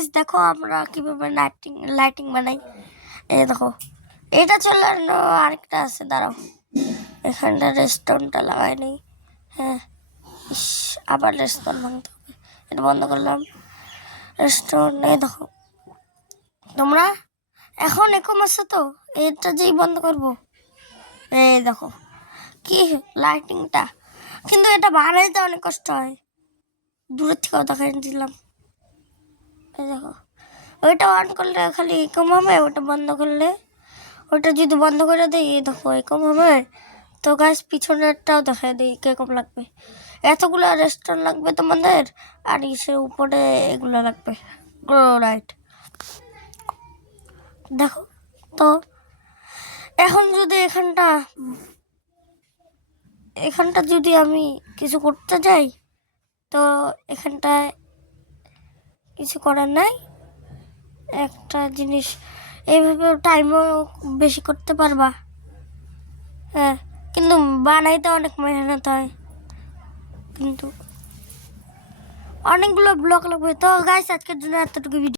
Guys দেখো আমরা কিভাবে লাইটিং লাইটিং বানাই। এই দেখো এটা চলে আরেকটা আছে, দাঁড়াও এখানটা রেস্টুরেন্টটা লাগাই নেই। হ্যাঁ ইস, আবার রেস্টুরেন্ট ভাঙতে হবে, এটা বন্ধ করলাম। রেস্টুরেন্ট এই দেখো তোমরা এখন এরকম আছে তো, এটা যেই বন্ধ করব এই দেখো কি লাইটিংটা, কিন্তু এটা বানাইতে অনেক কষ্ট হয়, দূরের থেকেও দেখাই দিলাম। এই দেখো ওইটা অন করলে খালি এরকম হবে, ওটা বন্ধ করলে, ওটা যদি বন্ধ করে দিই এই দেখো এরকম হবে। তো গাছ পিছনেরটাও দেখাই দিই কিরকম লাগবে। এতগুলো রেস্টুরেন্ট লাগবে তোমাদের, আর ইসের উপরে এগুলো লাগবে গ্রো লাইট। দেখো তো এখন যদি এখানটা যদি আমি কিছু করতে যাই, তো এখানটায় কিছু করার নাই। একটা জিনিস এইভাবে টাইমও বেশি করতে পারবা। হ্যাঁ কিন্তু বানাইতে অনেক মেহনত হয়, কিন্তু অনেকগুলো ব্লক লাগবে। তো গাইস আজকের জন্য এতটুকু ভিডিও।